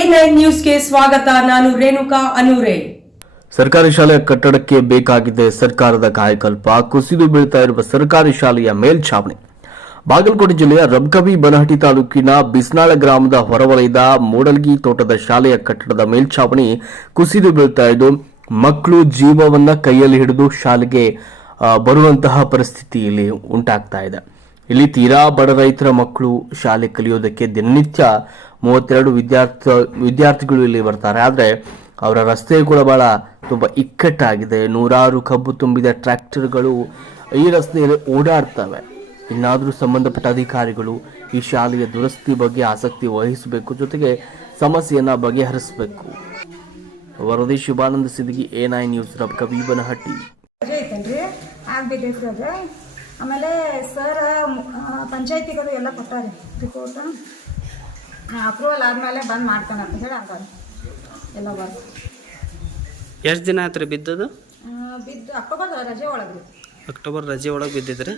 A9 ನ್ಯೂಸ್ಗೆ ಸ್ವಾಗತ. ನಾನು ರೇಣುಕಾ ಅನೂರೆ. ಸರ್ಕಾರಿ ಶಾಲೆಯ ಕಟ್ಟಡಕ್ಕೆ ಬೇಕಾಗಿದೆ ಸರ್ಕಾರದ ಕಾಯಕಲ್ಪ. ಕುಸಿದು ಬೀಳ್ತಾ ಇರುವ ಸರ್ಕಾರಿ ಶಾಲೆಯ ಮೇಲ್ಛಾವಣಿ. ಬಾಗಲಕೋಟೆ ಜಿಲ್ಲೆಯ ರಬಕವಿ ಬನಹಟ್ಟಿ ತಾಲೂಕಿನ ಬಿಸ್ನಾಳ ಗ್ರಾಮದ ಹೊರವಲಯದ ಮೂಡಲ್ಗಿ ತೋಟದ ಶಾಲೆಯ ಕಟ್ಟಡದ ಮೇಲ್ಛಾವಣಿ ಕುಸಿದು ಬೀಳ್ತಾ ಇದ್ದು ಮಕ್ಕಳು ಜೀವವನ್ನ ಕೈಯಲ್ಲಿ ಹಿಡಿದು ಶಾಲೆಗೆ ಬರುವಂತಹ ಪರಿಸ್ಥಿತಿ ಇಲ್ಲಿ ಉಂಟಾಗ್ತಾ ಇದೆ. ಇಲ್ಲಿ ತೀರಾ ಬಡ ರೈತರ ಮಕ್ಕಳು ಶಾಲೆ ಕಲಿಯೋದಕ್ಕೆ ದಿನನಿತ್ಯ 32 ವಿದ್ಯಾರ್ಥಿಗಳು ಇಲ್ಲಿ ಬರ್ತಾರೆ. ಆದರೆ ಅವರ ರಸ್ತೆ ಕೂಡ ಬಹಳ ತುಂಬಾ ಇಕ್ಕಟ್ಟಾಗಿದೆ. ನೂರಾರು ಕಬ್ಬು ತುಂಬಿದ ಟ್ರ್ಯಾಕ್ಟರ್ಗಳು ಈ ರಸ್ತೆಯಲ್ಲಿ ಓಡಾಡ್ತವೆ. ಇನ್ನಾದರೂ ಸಂಬಂಧಪಟ್ಟ ಅಧಿಕಾರಿಗಳು ಈ ಶಾಲೆಯ ದುರಸ್ತಿ ಬಗ್ಗೆ ಆಸಕ್ತಿ ವಹಿಸಬೇಕು, ಜೊತೆಗೆ ಸಮಸ್ಯೆಯನ್ನ ಬಗೆಹರಿಸಬೇಕು. ವರದಿ ಶಿವಾನಂದ ಸಿದ್ದಿಗಿ, A9 ನ್ಯೂಸ್, ರಬಕವಿ ಬನಹಟ್ಟಿ. ಆಮೇಲೆ ಸರ್ ಪಂಚಾಯತಿಗಳು ಎಲ್ಲ ಕೊಟ್ಟಾರೆ ರಿಪೋರ್ಟ್, ಅಪ್ರೂವಲ್ ಆದಮೇಲೆ ಬಂದ್ ಮಾಡ್ತಾನೆ ಅಂತ ಹೇಳಿ ಅಂತಾರೆ. ಎಲ್ಲ ಬರ್ದು ಎಷ್ಟು ದಿನ ಆಯ್ತು ರೀ ಬಿದ್ದದು? ಬಿದ್ದು ಅಕ್ಟೋಬರ್ ರಜೆ ಒಳಗೆ ಅಕ್ಟೋಬರ್ ರಜೆ ಒಳಗೆ ಬಿದ್ದಿದ್ರಿ.